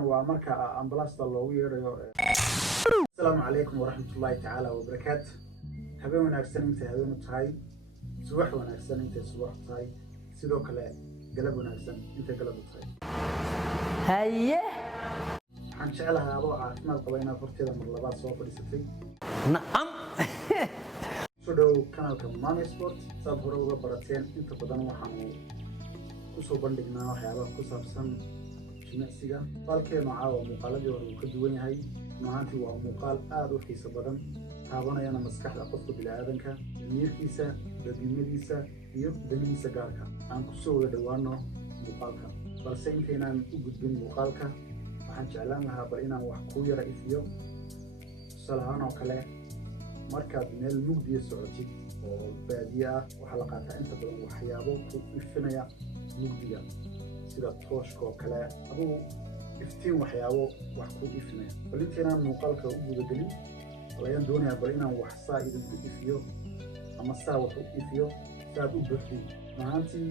markan waa marka ambulasta loogu yeerayo. Assalaamu calaykum waraxmatullaahi tacaala wabarakaatu. Habeen wanaagsan inta habeen u tahay, subax wanaagsan inta subax u tahay, sidoo kale galab wanaagsan inta galab u tahay. haye waxaan jeclahay adoo caafimaad qaba inaad horteeda mar labaad soo fadhiisatay. nacam soo dhow kanaalka Mami Sport. saad hore uga barateen inta badan waxaanu kusoo bandhignaa waxyaabaha ku saabsan jimicsiga. Muuqaalkeenu caawa muuqaaladii hore uu ka duwan yahay. maantii waa muuqaal aad u xiiso badan, taabanayana maskaxda qofka bini'aadanka, miyirkiisa, dadnimadiisa iyo danihiisa gaarka. aan kusoo wada dhowaano muuqaalka, balse intaynaan u gudbin muuqaalka waxaan jeclaan lahaa bal inaan wax kuu yara ifiyo. tusaale ahaan oo kale, markaad meel mugdiya socotid oo baadiye ah, waxaa la qaataa inta badan waxyaabo ku ifinaya mugdiga sida tooshka oo kale, adugu iftiin waxyaabo wax ku ifinaya. bal intaynaan muuqaalka u gudagelin ayaan doonayaa bal inaan wax saa idinku ifiyo ama saa wax u ifiyo saad u buuxdin. maantii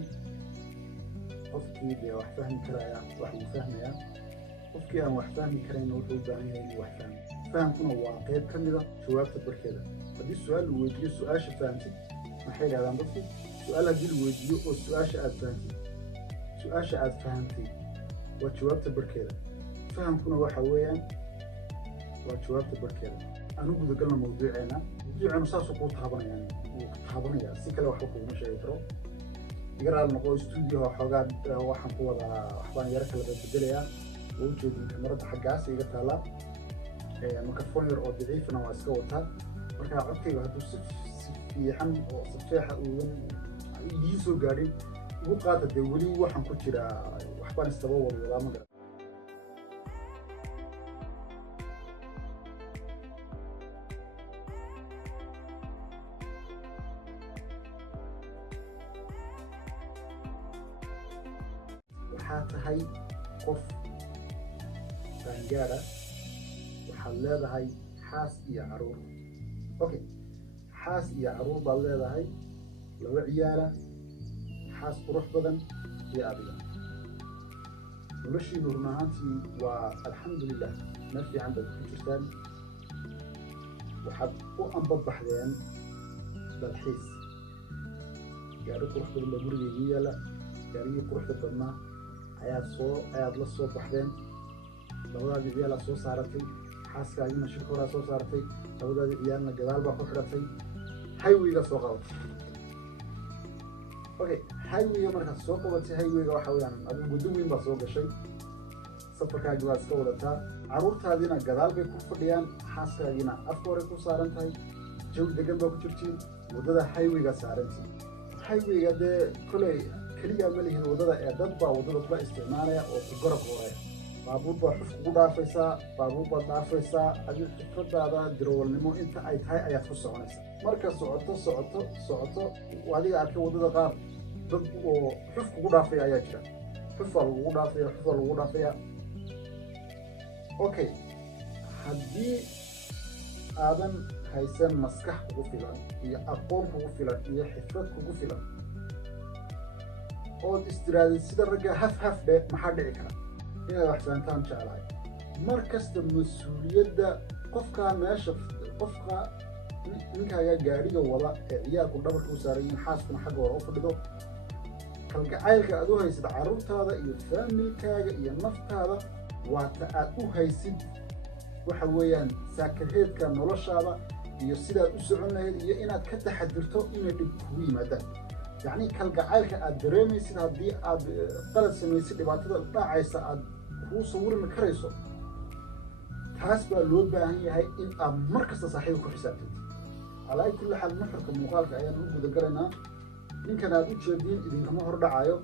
qofkii dee wax fahmi karaya wax uu fahmayaa, qofkii aan wax fahmi karayn wuxuu u baahan yahay inuu wax fahmo. fahamkuna waa qayb ka mid a jawaabta barkeeda. haddii su-aal la weydiiyo su-aasha fahamtid, maxay yidhahdaan dadku? su-aal haddii la weydiiyo oo su-aasha aad fahantay waa jawaabta barkeeda. fahamkuna waxa weeyaan waa jawaabta barkeeda. aan u gudagalna mawduuceenu saasuu kuu taabanayaan, wuu taabanayaa, si kale waxba kuguma sheegi karo. igaraal noqo stuudio xoogaa waxaan ku wadaa waxbaan yaro kala bedelayaa. waa u jeedin kamarada xaggaas iga taallaa, mikrofon yar oo daciifna waa iska wataa. marka codkayga hadduu si fiican oo safeexa uudan ii soo gaadhin ugu qaata, dee weli waxaan ku jiraa waxbaan istaba wadwadaa ma garan. waxaa tahay qof qaangaara, waxaad leedahay xaas iyo caruur. okay, xaas iyo caruur baad leedahay, laba ciyaala, xaas qurux badan iyo adiga. noloshiinu run ahaantii waa alxamdulilah, meel fiican baad ku jirtaan. waxaad u ambabaxdeen dalxiis. gaari qurux badan baa gurigeedu yaala, gaarigii quruxda badnaa ayaad la soo baxdeen. labadaadii ciyaalaa soo saaratay, xaaskaagina shirka horaa soo saaratay, labadaadii ciyaalna gadaal baa ku xidhatay, highwayga soo qabatay. okay, highwayga markaad soo qabatay, highwayga waxa weeyaan adigu waddo weyn baa soo gashay, safarkaagii baad iska wadataa, caruurtaadiina gadaal bay ku fadhiyaan, xaaskaagiina afka hore ku saaran tahay, jawi degan baa ku jirtiin, waddada highwayga saarantiin. highwayga dee koley keligaa ma lihin waddada, ee dad baa waddada kula isticmaalaya oo ku garab hooraya. baabuur baa xuf kugu dhaafaysaa, baabuur baad dhaafaysaa, adiga fikradaada dirawalnimo inta ay tahay ayaad ku soconaysaa. marka socoto adiga arkay waddada qaar dad oo xuf kugu dhaafaya ayaa jira. xufaa lagugu dhaafaya. okay, haddii aadan haysan maskax kugu filan iyo aqoon kugu filan iyo xifrad kugu filan ood istiraadid sida ragga haf dhe, maxaa dhici kara? inaad wax fahantaan jeclahay. mar kasta mas-uuliyadda qofka ninkaaga gaariga wada ee ciyaalku dhabarka u saaran yihiin, xaaskuna xagga hore u fadhido, kalgacaylka aad u haysid carruurtaada iyo faamilkaaga iyo naftaada waata aad u haysid waxa weeyaan saakaheedka noloshaada iyo sidaad u socon lahayd iyo inaad ka taxadirto inay dhib kugu yimaadaan. yacni kalgacaylka aad dareemaysid haddii aad qalad samaysid, dhibaatada dhacaysa aad kuu sawirmi karayso, taas baa loo baahan yahay in aad mar kasta saaxiiba ku xisaabtid. calaa kulli xaal nuxurka muuqaalka ayaan u gudagalaynaa. ninkan aad u jeediin idinkama hor dhacayo.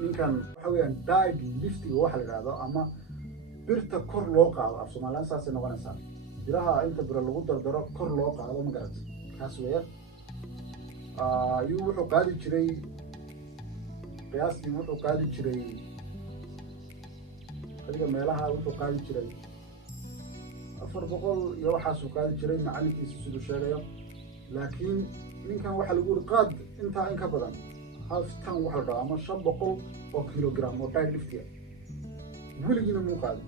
ninkan waxa weeyaan dive liftiga waxa la yidhaahdo, ama birta kor loo qaado. af Soomaaliyan saasay noqonaysaa, biraha inta biro lagu dardaro kor loo qaado, ma garata? kaas weeyaan. ayuu wuxuu qaadi jiray qiyaastii wuxuu qaadi jiray adiga meelaha wuxuu qaadi jiray 400 iyo waxaasuu qaadi jiray macalinkiisu siduu sheegayo. laakiin ninkan waxaa lagu yiri qaad intaa in ka badan half tan waxa la dhahaa ama 500 oo kilogram oo dive liftiga. weligiina muu qaadin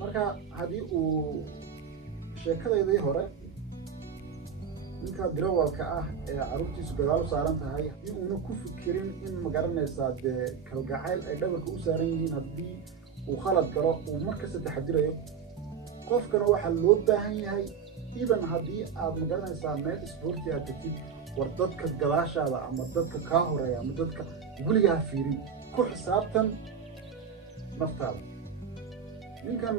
marka haddii uu sheekadaydii hore ninka dirawalka ah ee carruurtiisu gadaal u saaran tahay haddii uuna ku fikirin in magaranaysaa dee kalgacayl ay dhabarka u saaran yihiin haddii uu khalad galo uu markasta taxadirayo qofkana waxaa loo baahan yahay even haddii aad magaranaysaa meel isboorti aad tagtid war dadka gadaashaada ama dadka kaa horeeya ama dadka weligaa fiirin ku xisaabtan naftaada ninkan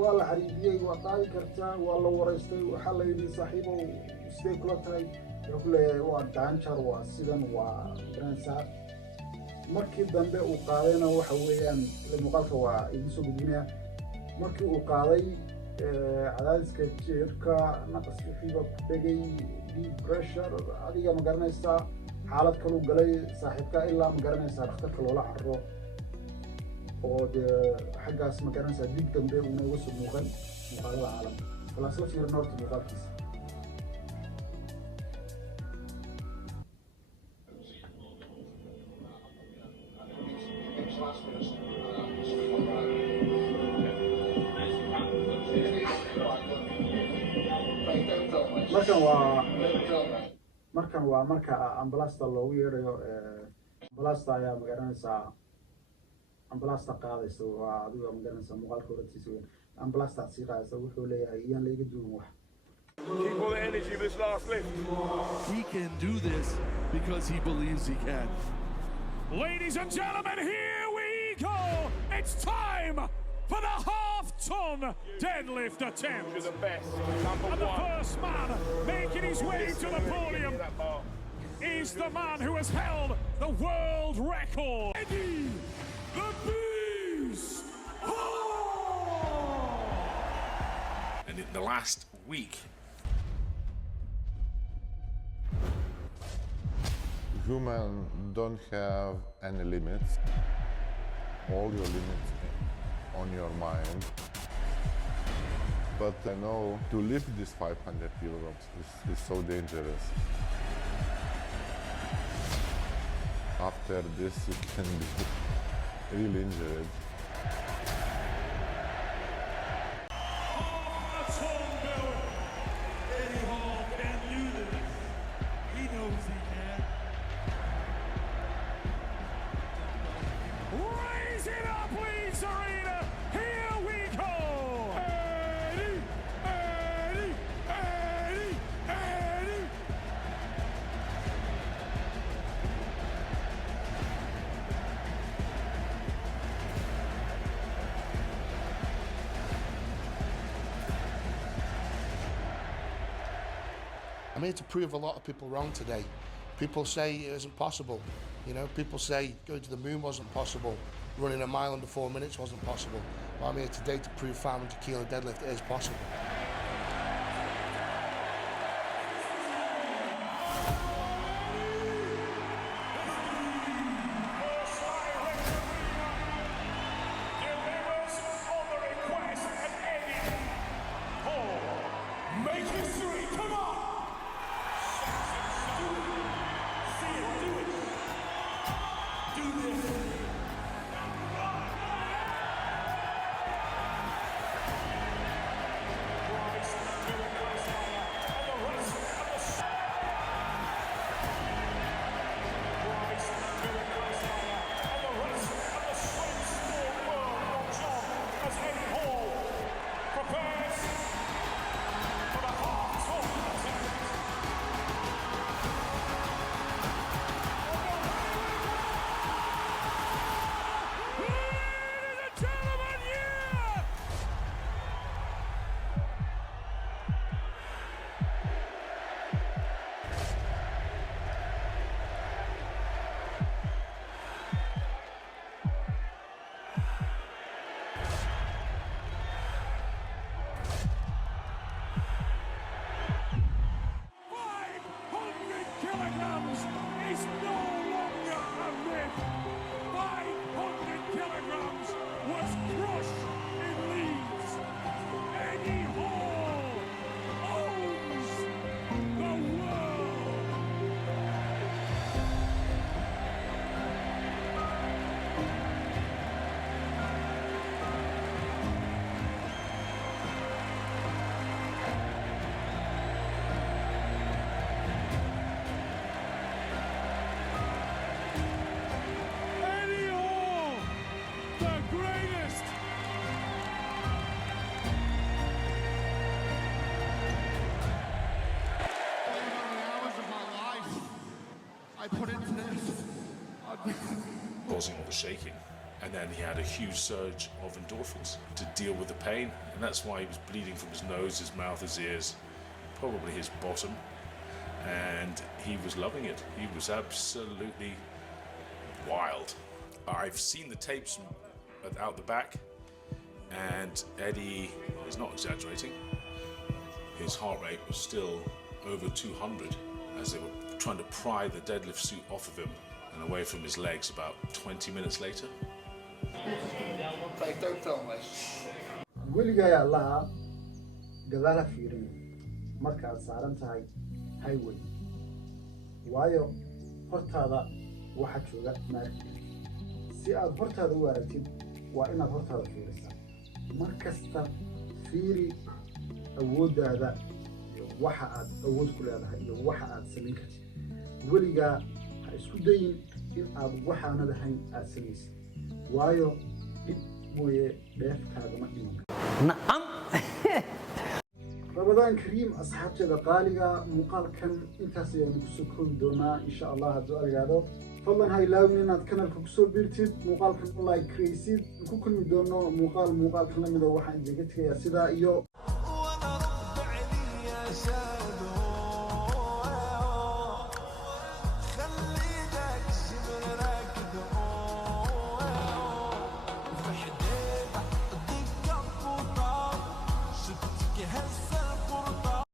waa la cariibiyey waa qaadi kartaa waa la waraystay waxaa la yidhi saaxiibow siday kula tahay wuxuu ku leeyahay waa daanjar waa sidan waa garanaysaa markii dambe uu qaadayna waxa weeyaan muuqaalka waa idiin soo gudbinaya markii uu qaaday cadaadiska jirka naqas wixiiba ku dhegay deep pressure adiga ma garanaysaa xaalad kaluu galay saaxiibka ilaa ma garanaysaa dhakhtarka loola carro oo dee xaggaas ma garanaysaa dib dambe uuna uga soo muuqan muuqaalada caalamka balaas la fiirina horta muuqaalkiisa markan waa marka ambulasta loogu yeerayo ambulasta ayaa magaranaysaa ambulasta qaadaysa waa adiga magaranaysaa muuqaalka hortiisa weyn ambulasta sii qaadaysa wuxuu leeyahay iyaan layga duwan wax Keep all the energy this last lift. He can do this because he believes he can. Ladies and gentlemen, here we go! It's time for the half-ton deadlift attempt. You're the best. Number And the one. first man making his way to the podium That bar. is the man who has held the world record. Eddie the Beast Hall! And in the last week, Humans don't have any limits. All your limits on your mind. But I know to lift this 500 kilograms is so dangerous. After this, you can be really injured. Eddie Hall can do this. He knows he can. Raise it up, Leeds Arena. Here we go. Eddie, Eddie, Eddie, Eddie. I'm here to prove a lot of people wrong today. People say it isn't possible. You know, people say going to the moon wasn't possible. Running a mile under 4 minutes wasn't possible. Well, I'm here today to prove 500 kilo deadlift is possible. Delivers on the request of Eddie Hall. Make history, come on! Do it. See it, do it. Do this. causing all the shaking. And then he had a huge surge of endorphins to deal with the pain, and that's why he was bleeding from his nose, his mouth, his ears, probably his bottom, and he was loving it. He was absolutely wild. I've seen the tapes from out the back, and Eddie is not exaggerating. His heart rate was still over 200 as they were trying to pry the deadlift suit off of him and away from his legs about 20 minutes later. weligaa yaa laha gadaala fiirin markaad saaran tahay highway waayo hortaada waxa jooga maarkii si aad hortaada u aragtid waa inaad hortaada fiirisaa markasta fiiri awooddaada iyo waxa aad awood ku leedahay iyo waxa aad samayn kartid weligaa ha isku dayin in aad waxaanad ahayn aad samaysid waayo dib mooye dheefkaagama iman نعم رمضان كريم أصحاب جدا قالقة مقال كان انتاسي نكسوكم دونا إن شاء الله هدو أرغادو فضلا هاي لاونينا كانال كوكسو بيرتيد مقال كان الله يكريسيد نكوكم دونا مقال كان لمدو واحد جيجتك يا سيدا إيو